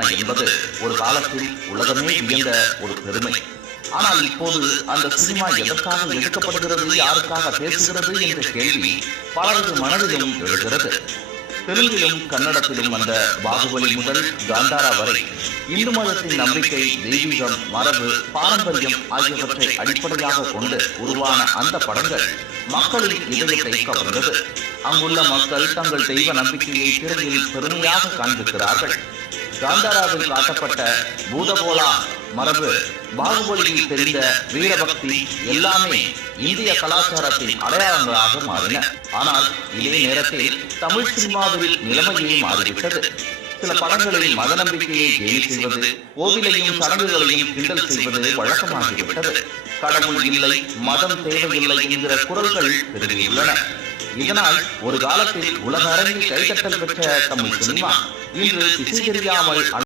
என்பது ஒரு காலத்தில் உலகமே வியந்த ஒரு பெருமை. ஆனால் இப்போது அந்த சினிமா எதற்காக எடுக்கப்படுகிறது, யாருக்காக பேசுகிறது என்ற கேள்வி பலரது மனதிலும் எழுகிறது. தெலுங்கிலும் கன்னடத்திலும் வந்த பாகுபலி முதல் காந்தாரா வரை இந்து மதத்தின் நம்பிக்கை, தெய்வீகம், மரபு, பாரம்பரியம் ஆகியவற்றை அடிப்படையாக கொண்டு உருவான அந்த படங்கள் மக்களின் இதயத்தை கவர்ந்தது. அங்குள்ள மக்கள் தங்கள் தெய்வ நம்பிக்கையை திரையில் பெருமையாக காண்பிக்கிறார்கள். காந்தாராவில் காட்டப்பட்ட பூதகோலா மரபு, பாகுபலியில் தெரிந்த வீரபக்தி எல்லாமே இந்திய கலாச்சாரத்தின் அடையாளங்களாக மாறின. ஆனால் இதே நேரத்தில் தமிழ் சினிமாவில் நிலைமையே மாறிவிட்டது. சில படங்களில் மத நம்பிக்கையை கேலி செய்வது, கோவிலையும் சடங்குகளையும் கிண்டல் செய்வது வழக்கமாகிவிட்டது. கடவுள் இல்லை, மதம் தேவையில்லை என்கிற குரல்கள் பெருகியுள்ளன. இதனால் ஒரு காலத்தில் உலக அரங்கில் கைதட்டல் பெற்ற தமிழ் சினிமா இன்று திசை தெரியாமல்